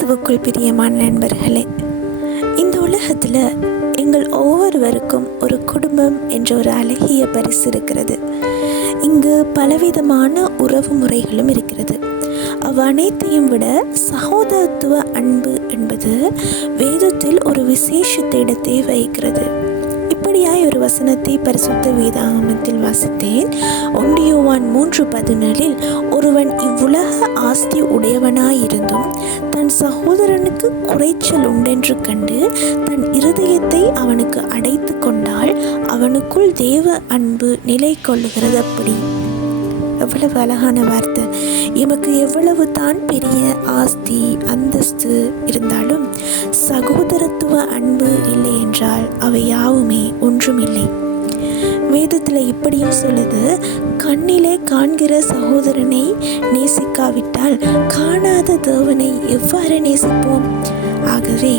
கிறிஸ்துவுக்குள் பிரியமான நண்பர்களே, இந்த உலகத்தில் எங்கள் ஒவ்வொருவருக்கும் ஒரு குடும்பம் என்ற ஒரு அழகிய பரிசு இருக்கிறது. இங்கு பலவிதமான உறவு முறைகளும் இருக்கிறது. அனைத்தையும் விட சகோதரத்துவ அன்பு என்பது வேதத்தில் ஒரு விசேஷித்த இடத்தை வகிக்கிறது. இப்படியாய் ஒரு வசனத்தை பரிசுத்த வேதாகமத்தில் வாசித்தேன். 1 யோவான் 3:14 ஒருவன் இவ்வுலக ஆஸ்தி உடையவனாயிருந்தும் தன் சகோதரனுக்கு குறைச்சல் உண்டென்று கண்டு தன் இருதயத்தை அவனுக்கு அடைத்து கொண்டால் அவனுக்குள் தேவ அன்பு நிலை கொள்ளுகிறது. அப்படி எவ்வளவு அழகான வார்த்தை! எமக்கு எவ்வளவு தான் பெரிய ஆஸ்தி அந்தஸ்து இருந்தாலும் சகோதரத்துவ அன்பு இல்லை என்றால் அவை யாவுமே ஒன்றும் இல்லை. வேதத்தில் இப்படியும் சொல்லுது, கண்ணிலே காண்கிற சகோதரனை நேசிக்காவிட்டால் காணாத தேவனை எவ்வாறு நேசிப்போம்? ஆகவே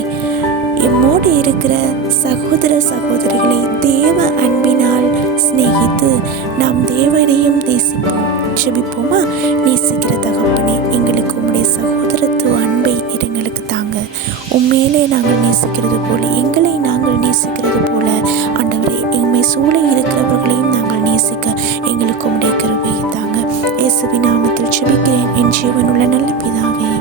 எம்மோடு இருக்கிற சகோதர சகோதரிகளை தேவ அன்பினால் சிநேகித்து நாம் தேவனையும் நேசிப்போம். ஜெபிப்போமா? நேசிக்கிற தகப்பனே, எங்களுக்கு உம்முடைய சகோதரத்துவ அன்பை எங்களுக்கு தாங்க. உண்மையிலே நாங்கள் நேசிக்கிறது போல எங்களை நாங்கள் நேசிக்கிறது போல ஆண்டவரே, எம்மை சூழ இருக்கிறவர்களையும் நாங்கள் நேசிக்க எங்களுக்கு உம்முடைய கிருபையை தாங்க. இயேசுவின் நாமத்தில் ஜெபிக்கிறேன் என் ஜீவனுள்ள நல்ல பிதாவே.